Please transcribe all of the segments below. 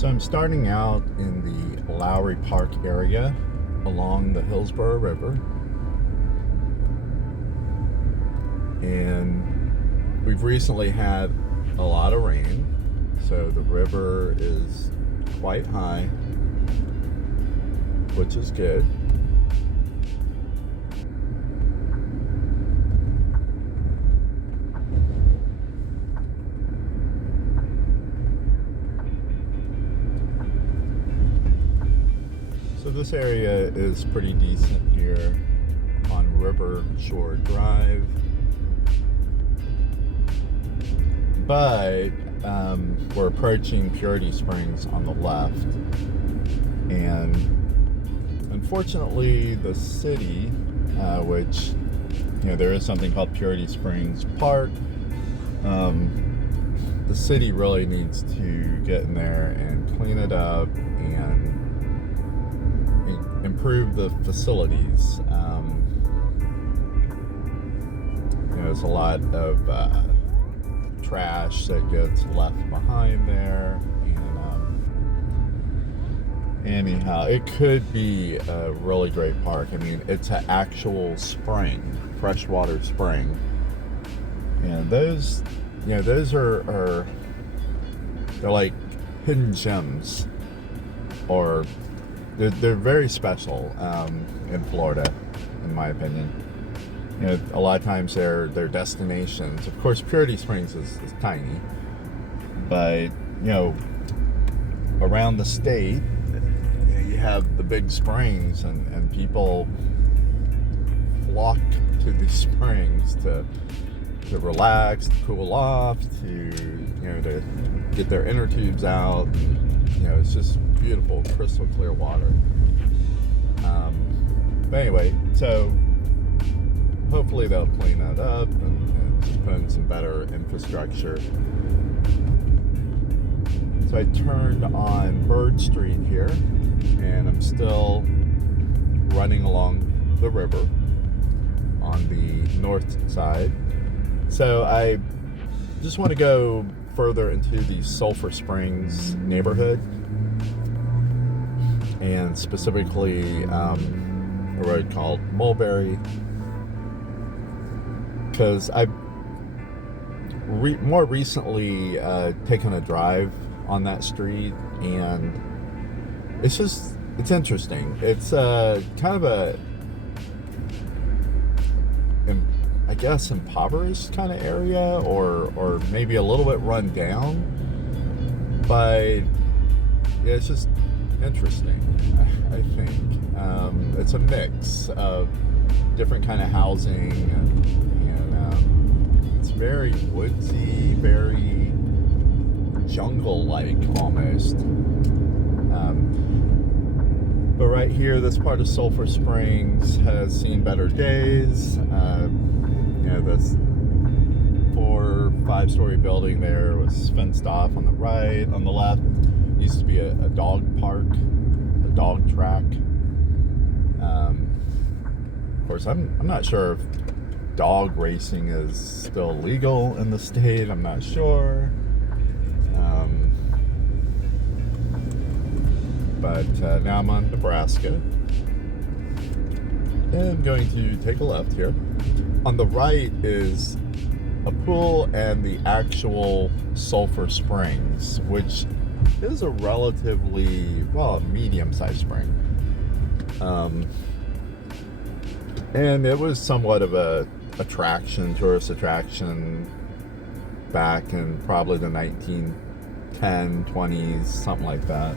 So I'm starting out in the Lowry Park area along the Hillsborough River. And we've recently had a lot of rain, so the river is quite high, which is good. So this area is pretty decent here on River Shore Drive. But we're approaching Purity Springs on the left. And unfortunately, the city, which, there is something called Purity Springs Park, the city really needs to get in there and clean it up and improve the facilities. There's a lot of trash that gets left behind there, and anyhow, it could be a really great park. I mean, it's an actual spring, freshwater spring, and those are they're like hidden gems, or they're very special in Florida, in my opinion. A lot of times they're destinations. Of course, Purity Springs is tiny, but around the state, you have the big springs, and people flock to these springs to relax, to cool off, to get their inner tubes out. It's just beautiful, crystal clear water. But anyway, so hopefully they'll clean that up and just put in some better infrastructure. So I turned on Bird Street here, and I'm still running along the river on the north side. So I just want to go further into the Sulphur Springs neighborhood, and specifically a road called Mulberry, because I've more recently taken a drive on that street, and it's interesting. It's kind of I guess impoverished kind of area, or maybe a little bit run down, but yeah, it's just interesting. I think it's a mix of different kind of housing, and it's very woodsy, very jungle-like almost. But right here, this part of Sulphur Springs has seen better days. This 4- or 5-story building there was fenced off on the right. On the left used to be a dog park, a dog track. Of course, I'm not sure if dog racing is still legal in the state. I'm not sure. But now I'm on Nebraska, and I'm going to take a left here. On the right is a pool and the actual Sulphur Springs, which is a relatively, medium-sized spring. And it was somewhat of a tourist attraction back in probably the 1910s, 20s, something like that.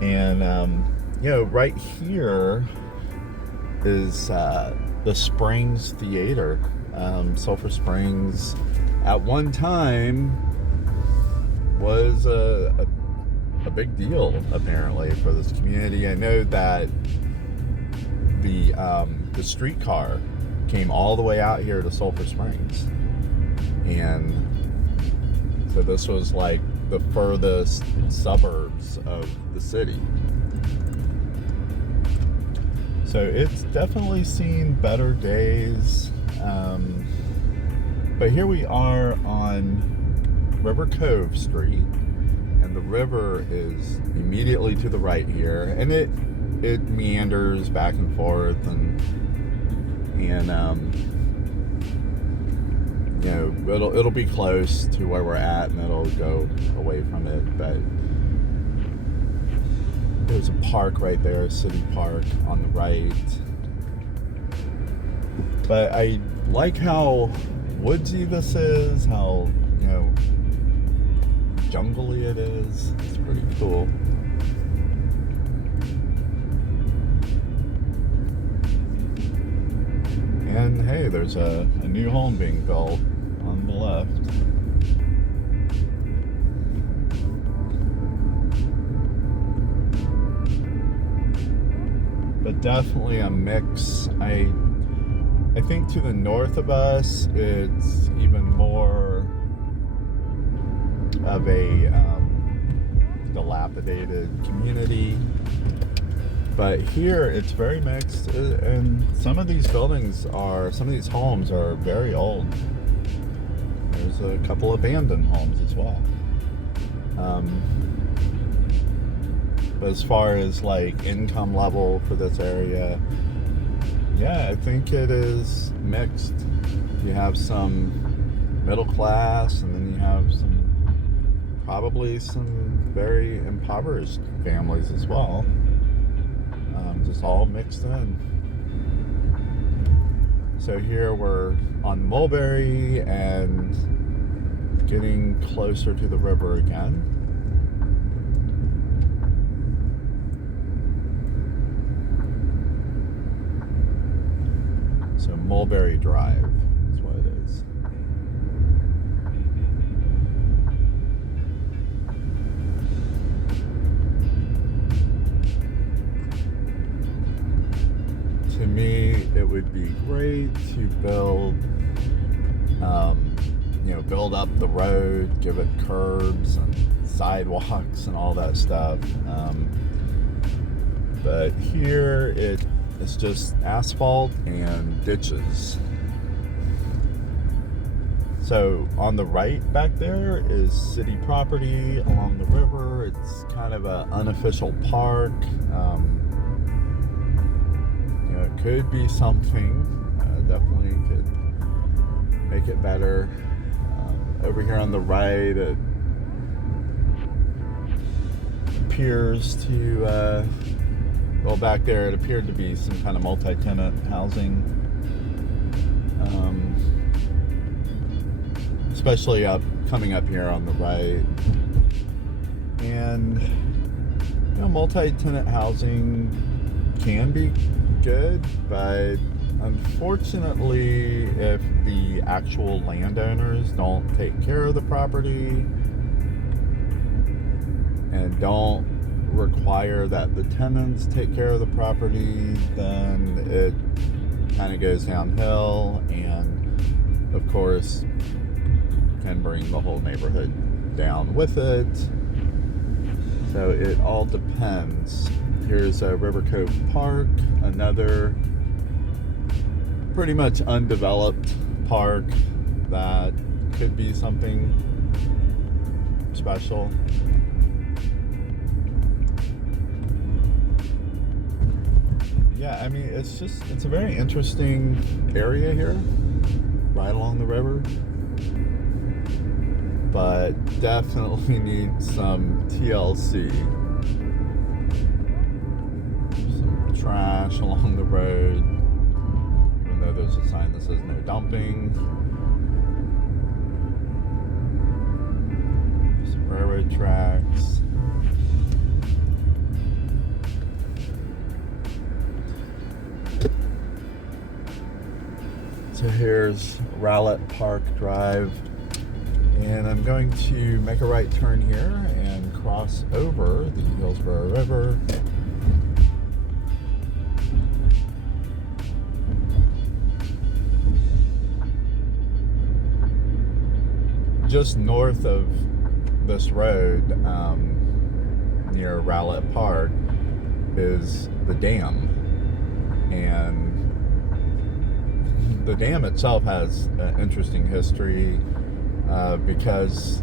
And right here is the Springs Theater. Sulphur Springs at one time was a big deal, apparently, for this community. I know that the streetcar came all the way out here to Sulphur Springs, and so this was like the furthest suburbs of the city. So it's definitely seen better days. But here we are on River Cove Street, and the river is immediately to the right here, and it meanders back and forth, and you know, it'll be close to where we're at, and it'll go away from it. But there's a park right there, a city park on the right. But I like how woodsy this is, how, you know, jungly it is. It's pretty cool. And hey, there's a new home being built on the left. But definitely a mix. I think to the north of us, it's even more of a dilapidated community. But here, it's very mixed, and some of these homes are very old. There's a couple abandoned homes as well. But as far as like income level for this area, yeah, I think it is mixed. You have some middle class, and then you have probably some very impoverished families as well. Just all mixed in. So here we're on Mulberry and getting closer to the river again. So Mulberry Drive is what it is. To me, it would be great to build, build up the road, give it curbs and sidewalks and all that stuff. But here it's just asphalt and ditches. So on the right back there is city property along the river. It's kind of an unofficial park. It could be something. Definitely could make it better. Over here on the right, it appears to, back there it appeared to be some kind of multi-tenant housing. Especially coming up here on the right. And, multi-tenant housing can be good, but unfortunately, if the actual landowners don't take care of the property and don't require that the tenants take care of the property, then it kind of goes downhill, and of course can bring the whole neighborhood down with it. So it all depends. Here's River Cove Park, another pretty much undeveloped park that could be something special. Yeah, I mean, it's a very interesting area here, right along the river. But definitely need some TLC. Some trash along the road, even though there's a sign that says no dumping. Some railroad tracks. So here's Rowlett Park Drive. And I'm going to make a right turn here and cross over the Hillsborough River. Just north of this road, near Rowlett Park, is the dam. And the dam itself has an interesting history. Because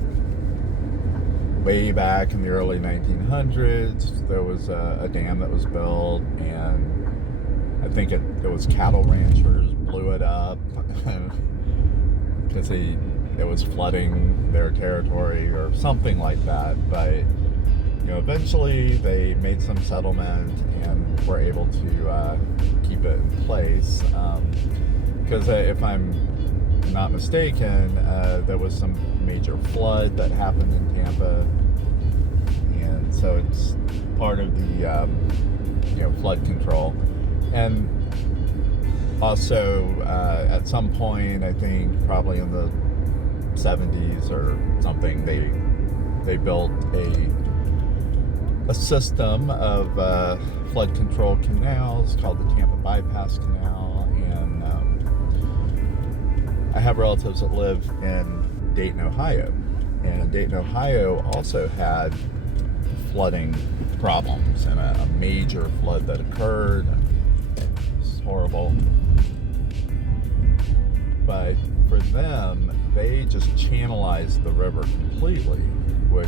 way back in the early 1900s, there was a dam that was built, and I think it was cattle ranchers blew it up because it was flooding their territory or something like that. But eventually they made some settlement and were able to keep it in place. Because if I'm not mistaken, there was some major flood that happened in Tampa, and so it's part of the flood control. And also at some point, I think probably in the 70s or something, they built a system of flood control canals called the Tampa Bypass Canal. And I have relatives that live in Dayton, Ohio, and Dayton, Ohio also had flooding problems, and a major flood that occurred. It's horrible. But for them, they just channelized the river completely, which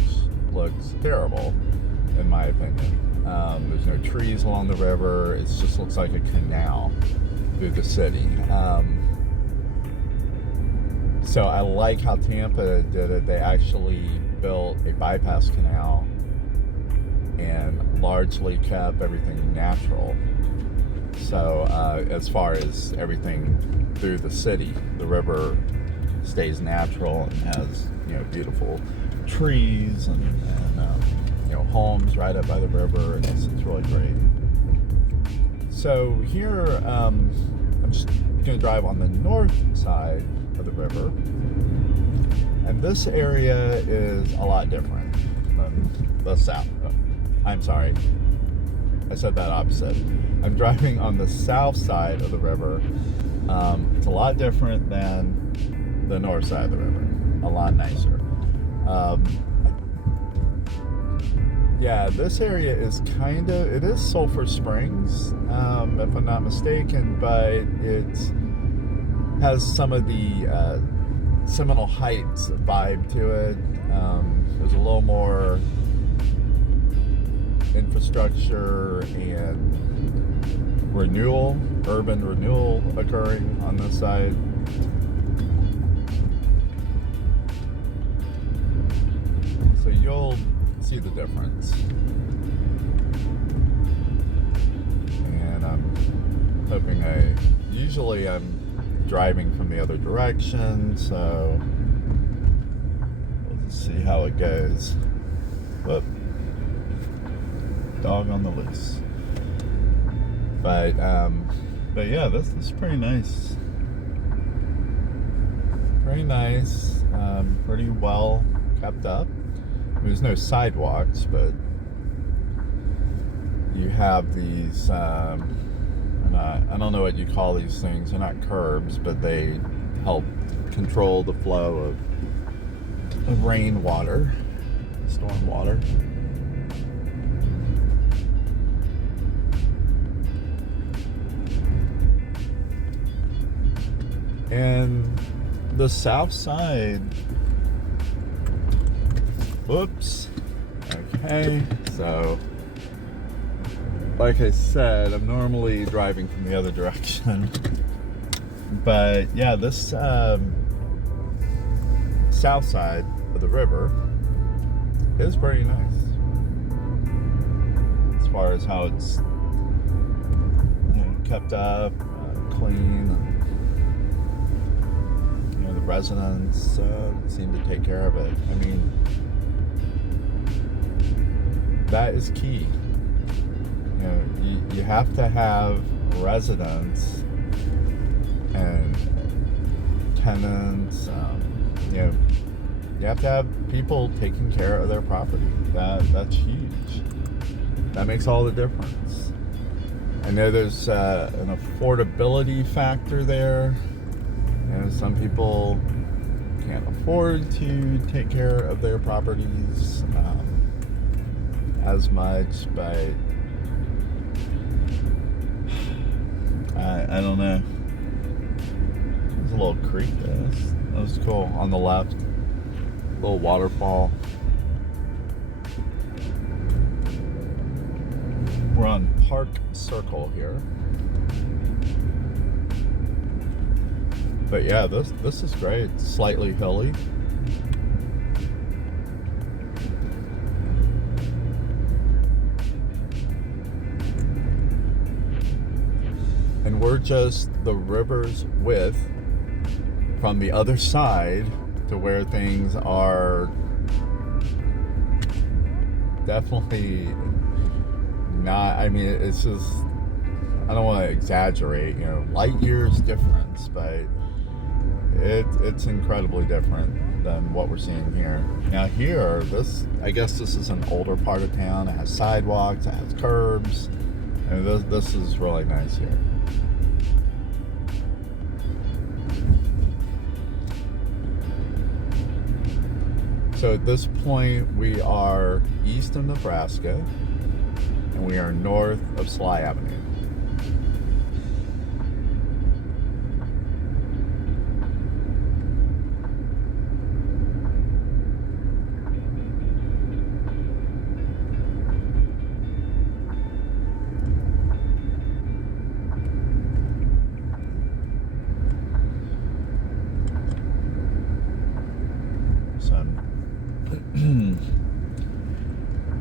looks terrible, in my opinion. There's no trees along the river. It just looks like a canal through the city. So I like how Tampa did it. They actually built a bypass canal and largely kept everything natural. So as far as everything through the city, the river stays natural and has beautiful trees and homes right up by the river, and it's really great. So here I'm just going to drive on the north side of the river, and this area is a lot different than the south. I'm sorry, I said that opposite. I'm driving on the south side of the river. It's a lot different than the north side of the river. A lot nicer. Yeah, this area is it is Sulphur Springs, if I'm not mistaken, but it has some of the Seminole Heights vibe to it. There's a little more infrastructure and urban renewal occurring on this side. So you'll see the difference. And I'm hoping usually I'm driving from the other direction, so we'll just see how it goes. Whoop. Dog on the loose. But yeah, this is pretty nice. Pretty nice. Pretty well kept up. There's no sidewalks, but you have these, I don't know what you call these things. They're not curbs, but they help control the flow of rainwater, storm water. And the south side, whoops, okay, so like I said, I'm normally driving from the other direction, but yeah, this south side of the river is pretty nice as far as how it's kept up, clean. The residents seem to take care of it. I mean, that is key. You have to have residents and tenants. You have to have people taking care of their property. That's huge. That makes all the difference. I know there's an affordability factor there. Some people can't afford to take care of their properties as much, but I don't know. There's a little creek there. That was cool. On the left, little waterfall. on Park Circle here. But yeah, this is great. It's slightly hilly. And we're just the river's width from the other side to where things are definitely not, I mean, it's just, I don't want to exaggerate, you know, light years difference, but it's incredibly different than what we're seeing here. Now here, I guess this is an older part of town. It has sidewalks, it has curbs, and this is really nice here. So at this point, we are east of Nebraska, and we are north of Sly Avenue.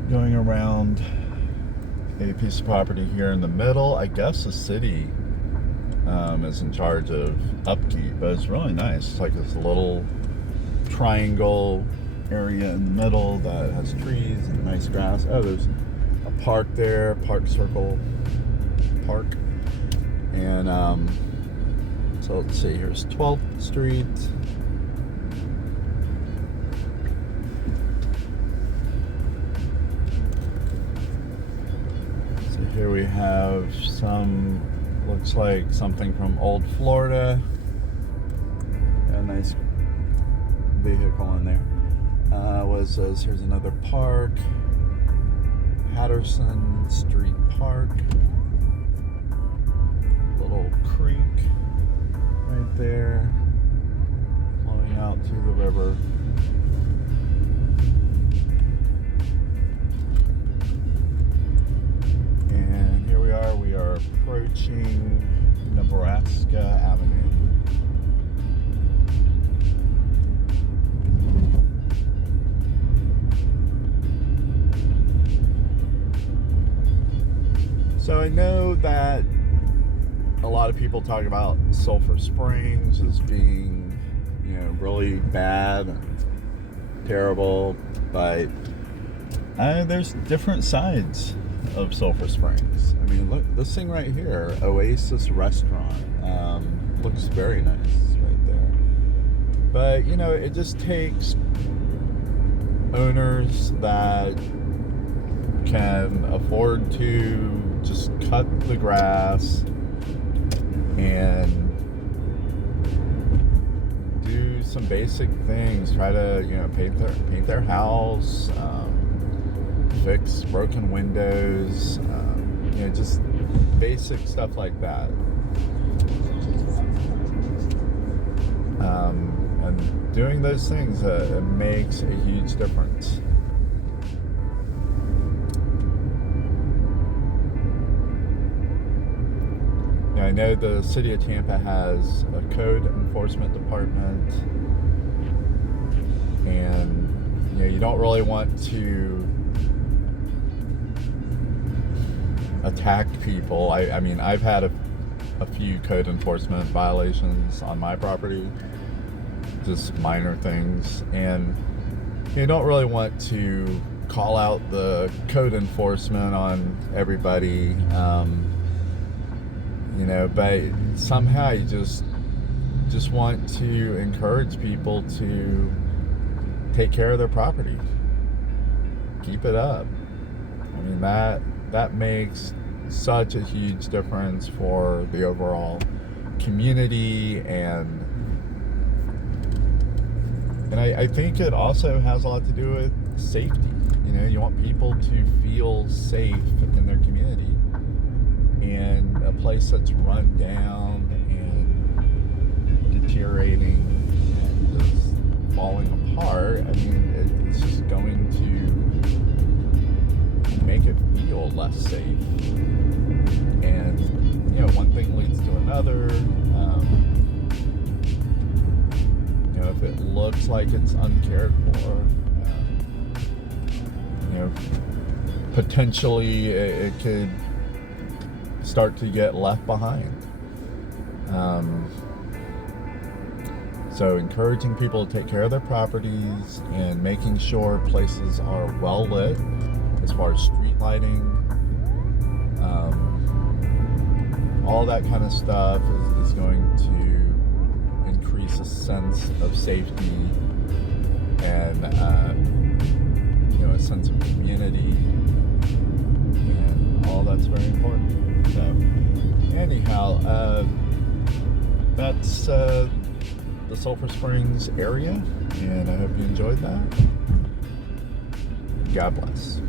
Going around a piece of property here in the middle. I guess the city is in charge of upkeep, but it's really nice. It's like this little triangle area in the middle that has trees and nice grass. Oh, there's a park there, Park Circle Park. And so let's see, here's 12th Street. Here we have some, looks like something from old Florida. A nice vehicle in there. What is this? Here's another park. Patterson Street Park. Little creek right there, flowing out to the river. We are approaching Nebraska Avenue. So I know that a lot of people talk about Sulphur Springs as being, you know, really bad and terrible, but there's different sides of Sulphur Springs. I mean, look, this thing right here, Oasis Restaurant, looks very nice right there. But, you know, it just takes owners that can afford to just cut the grass and do some basic things. Try to, you know, paint their house, fix broken windows, you know, just basic stuff like that. And doing those things makes a huge difference. Now, I know the city of Tampa has a code enforcement department, and you know, you don't really want to attack people. I mean, I've had a few code enforcement violations on my property, just minor things, and you don't really want to call out the code enforcement on everybody, you know, but somehow you just want to encourage people to take care of their property, keep it up. I mean, that makes such a huge difference for the overall community, and I think it also has a lot to do with safety. You know, you want people to feel safe in their community, and a place that's run down and deteriorating and just falling apart, I mean, it's just going to make it feel less safe. another. If it looks like it's uncared for, potentially it could start to get left behind. So encouraging people to take care of their properties and making sure places are well lit as far as street lighting, all that kind of stuff is going to increase a sense of safety and a sense of community, and all that's very important. So anyhow, that's the Sulphur Springs area, and I hope you enjoyed that. God bless.